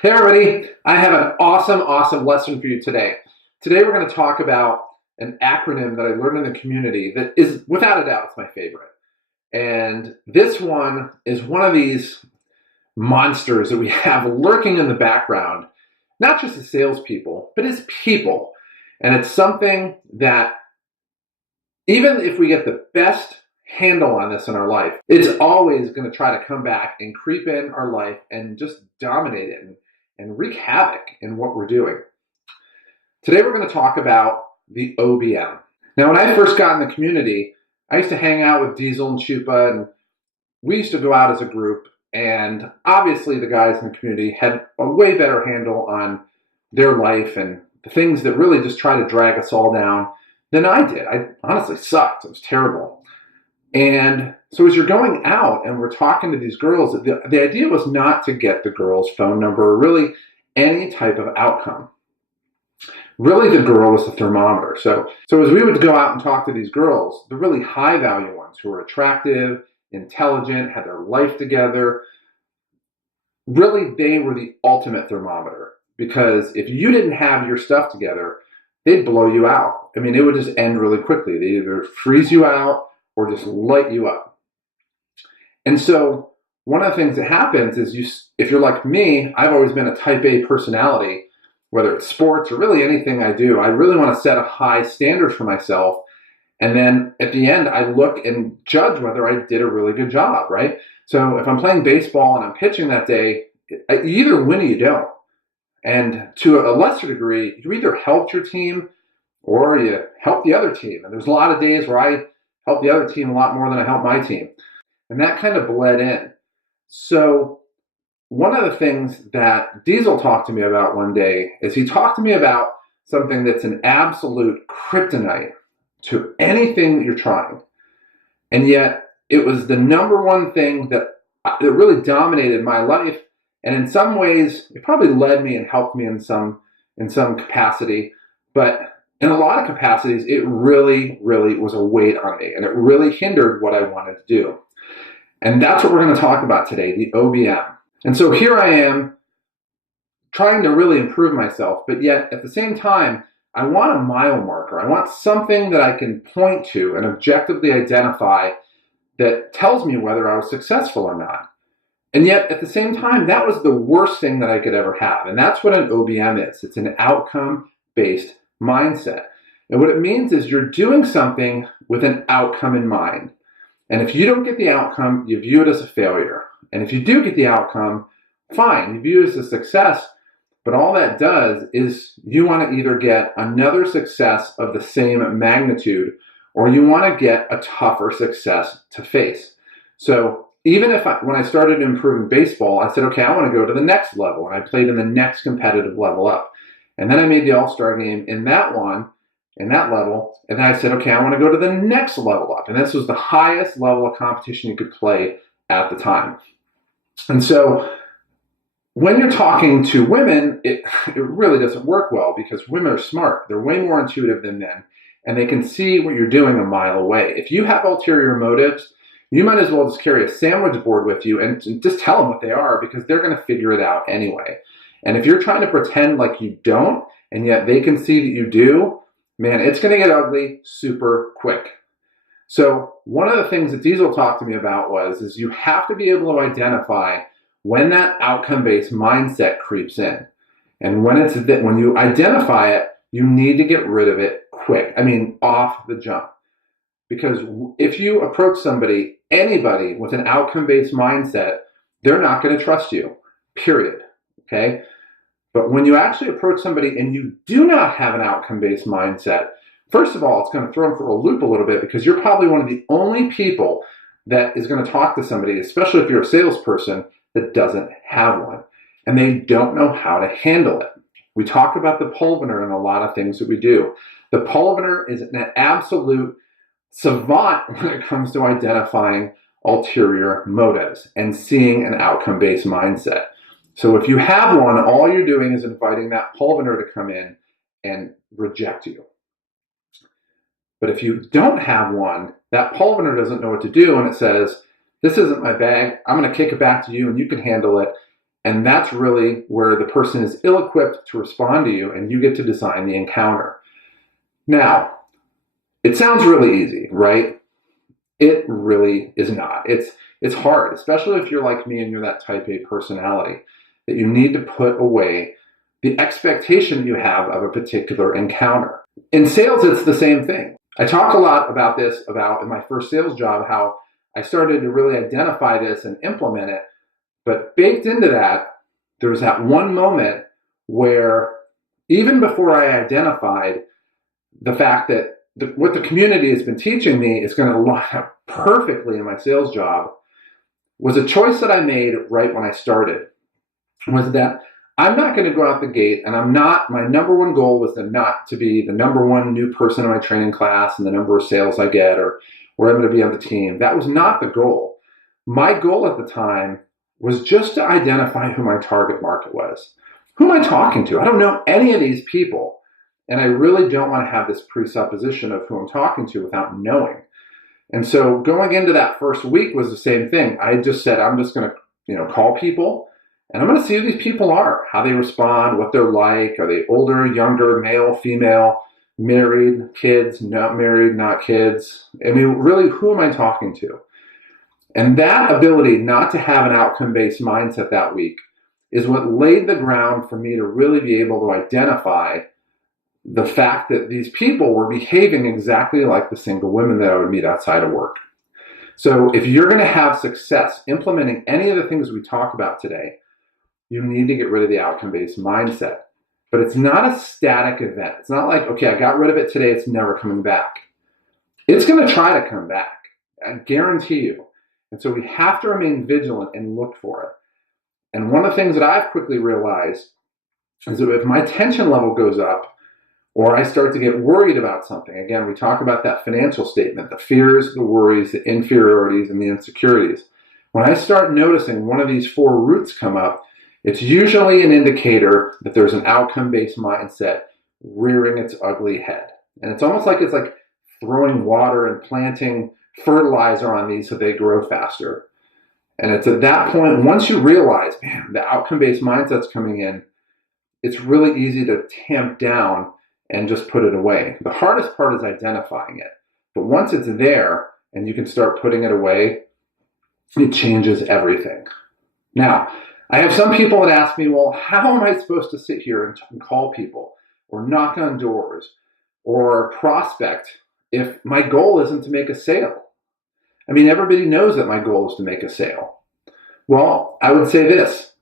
Hey everybody, I have an awesome lesson for you today. Today we're going to talk about an acronym that I learned in the community that is, without a doubt, it's my favorite. And this one is one of these monsters that we have lurking in the background, not just as salespeople, but as people. And it's something that even if we get the best handle on this in our life, it's always going to try to come back and creep in our life and just dominate it and wreak havoc in what we're doing. Today we're going to talk about the OBM. Now, when I first got in the community, I used to hang out with Diesel and Chupa, and we used to go out as a group, and obviously the guys in the community had a way better handle on their life and the things that really just try to drag us all down than I did. I honestly sucked. It was terrible. And so as you're going out and we're talking to these girls, the idea was not to get the girl's phone number or really any type of outcome. Really, the girl was the thermometer. So as we would go out and talk to these girls, the really high value ones who were attractive, intelligent, had their life together, really they were the ultimate thermometer. Because if you didn't have your stuff together, they'd blow you out. I mean, it would just end really quickly. They'd either freeze you out or just light you up. And so one of the things that happens is if you're like me, I've always been a type A personality, whether it's sports or really anything I do. I really want to set a high standard for myself. And then at the end, I look and judge whether I did a really good job, right? So if I'm playing baseball and I'm pitching that day, you either win or you don't. And to a lesser degree, you either helped your team or you helped the other team. And there's a lot of days where I helped the other team a lot more than I helped my team. And that kind of bled in. So one of the things that Diesel talked to me about one day is he talked to me about something that's an absolute kryptonite to anything that you're trying. And yet it was the number one thing that really dominated my life. And in some ways, it probably led me and helped me in some capacity. But in a lot of capacities, it really was a weight on me. And it really hindered what I wanted to do. And that's what we're going to talk about today, the OBM. And so here I am trying to really improve myself. But yet at the same time, I want a mile marker. I want something that I can point to and objectively identify that tells me whether I was successful or not. And yet, at the same time, that was the worst thing that I could ever have. And that's what an OBM is. It's an outcome-based mindset. And what it means is you're doing something with an outcome in mind. And if you don't get the outcome, you view it as a failure. And if you do get the outcome, fine, you view it as a success. But all that does is you want to either get another success of the same magnitude, or you want to get a tougher success to face. So even if when I started improving baseball, I said, okay, I want to go to the next level. And I played in the next competitive level up. And then I made the All-Star game in that level. And then I said, okay, I want to go to the next level up. And this was the highest level of competition you could play at the time. And so when you're talking to women, it really doesn't work well because women are smart. They're way more intuitive than men. And they can see what you're doing a mile away. If you have ulterior motives, you might as well just carry a sandwich board with you and just tell them what they are because they're going to figure it out anyway. And if you're trying to pretend like you don't and yet they can see that you do, man, it's going to get ugly super quick. So one of the things that Diesel talked to me about is you have to be able to identify when that outcome-based mindset creeps in. And when you identify it, you need to get rid of it quick. I mean, off the jump. Because if you approach anybody with an outcome-based mindset, they're not going to trust you, period, okay? But when you actually approach somebody and you do not have an outcome-based mindset, first of all, it's going to throw them for a loop a little bit because you're probably one of the only people that is going to talk to somebody, especially if you're a salesperson, that doesn't have one. And they don't know how to handle it. We talk about the pulvener in a lot of things that we do. The pulvener is an absolute savant when it comes to identifying ulterior motives and seeing an outcome-based mindset. So if you have one, all you're doing is inviting that pulvener to come in and reject you. But if you don't have one, that pulvener doesn't know what to do and it says, this isn't my bag, I'm going to kick it back to you and you can handle it. And that's really where the person is ill-equipped to respond to you, and you get to design the encounter. Now, it sounds really easy, right? It really is not. It's hard, especially if you're like me and you're that type A personality, that you need to put away the expectation you have of a particular encounter. In sales, it's the same thing. I talk a lot about this in my first sales job, how I started to really identify this and implement it. But baked into that, there was that one moment where even before I identified the fact that what the community has been teaching me is going to line up perfectly in my sales job, was a choice that I made right when I started, was that I'm not going to go out the gate, and my number one goal was not to be the number one new person in my training class and the number of sales I get or where I'm going to be on the team. That was not the goal. My goal at the time was just to identify who my target market was. Who am I talking to? I don't know any of these people. And I really don't want to have this presupposition of who I'm talking to without knowing. And so going into that first week was the same thing. I just said, I'm just going to, call people, and I'm going to see who these people are, how they respond, what they're like. Are they older, younger, male, female, married, kids, not married, not kids? I mean, really, who am I talking to? And that ability not to have an outcome-based mindset that week is what laid the ground for me to really be able to identify the fact that these people were behaving exactly like the single women that I would meet outside of work. So if you're going to have success implementing any of the things we talk about today, you need to get rid of the outcome-based mindset. But it's not a static event. It's not like, okay, I got rid of it today, it's never coming back. It's going to try to come back. I guarantee you. And so we have to remain vigilant and look for it. And one of the things that I've quickly realized is that if my tension level goes up, or I start to get worried about something, again, we talk about that financial statement, the fears, the worries, the inferiorities, and the insecurities. When I start noticing one of these four roots come up, it's usually an indicator that there's an outcome-based mindset rearing its ugly head. And it's almost like throwing water and planting fertilizer on these so they grow faster. And it's at that point, once you realize, man, the outcome-based mindset's coming in, it's really easy to tamp down and just put it away. The hardest part is identifying it. But once it's there and you can start putting it away, it changes everything. Now, I have some people that ask me, well, how am I supposed to sit here and call people or knock on doors or prospect if my goal isn't to make a sale? I mean, everybody knows that my goal is to make a sale. Well, I would say this.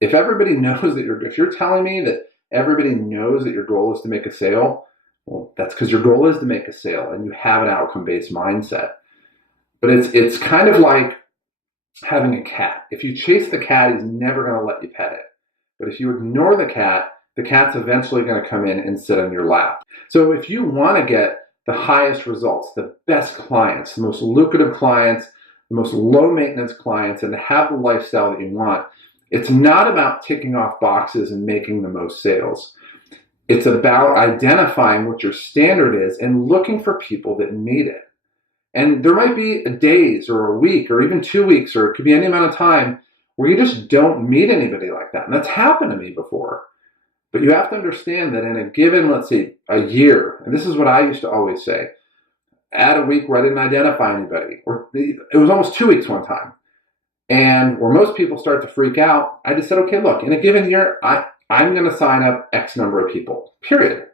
If everybody knows that if you're telling me that everybody knows that your goal is to make a sale, well, that's because your goal is to make a sale and you have an outcome-based mindset. But it's kind of like having a cat. If you chase the cat, he's never going to let you pet it. But if you ignore the cat's eventually going to come in and sit on your lap. So if you want to get the highest results, the best clients, the most lucrative clients, the most low-maintenance clients, and to have the lifestyle that you want, it's not about ticking off boxes and making the most sales. It's about identifying what your standard is and looking for people that meet it. And there might be days or a week or even 2 weeks, or it could be any amount of time where you just don't meet anybody like that. And that's happened to me before. But you have to understand that in a given, let's say, a year, and this is what I used to always say, at a week where I didn't identify anybody, or it was almost 2 weeks one time, and where most people start to freak out, I just said, okay, look, in a given year, I'm going to sign up X number of people, period.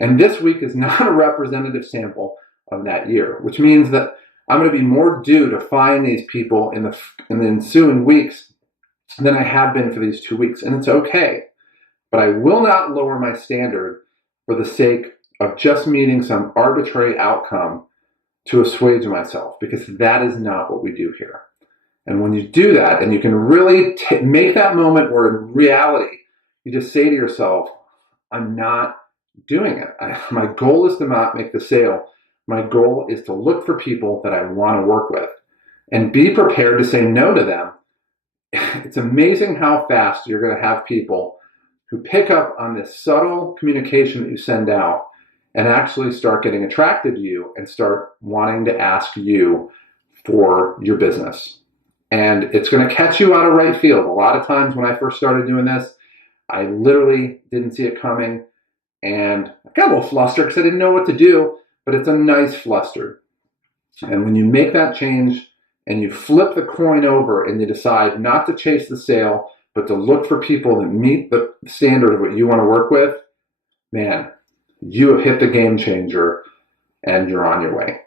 And this week is not a representative sample of that year, which means that I'm going to be more due to find these people in the ensuing weeks than I have been for these 2 weeks. And it's okay. But I will not lower my standard for the sake of just meeting some arbitrary outcome to assuage myself, because that is not what we do here. And when you do that, and you can really make that moment where in reality, you just say to yourself, I'm not doing it. My goal is to not make the sale. My goal is to look for people that I want to work with and be prepared to say no to them. It's amazing how fast you're going to have people who pick up on this subtle communication that you send out and actually start getting attracted to you and start wanting to ask you for your business. And it's going to catch you out of right field. A lot of times when I first started doing this, I literally didn't see it coming. And I got a little flustered because I didn't know what to do, but it's a nice fluster. And when you make that change and you flip the coin over and you decide not to chase the sale, but to look for people that meet the standard of what you want to work with, man, you have hit the game changer and you're on your way.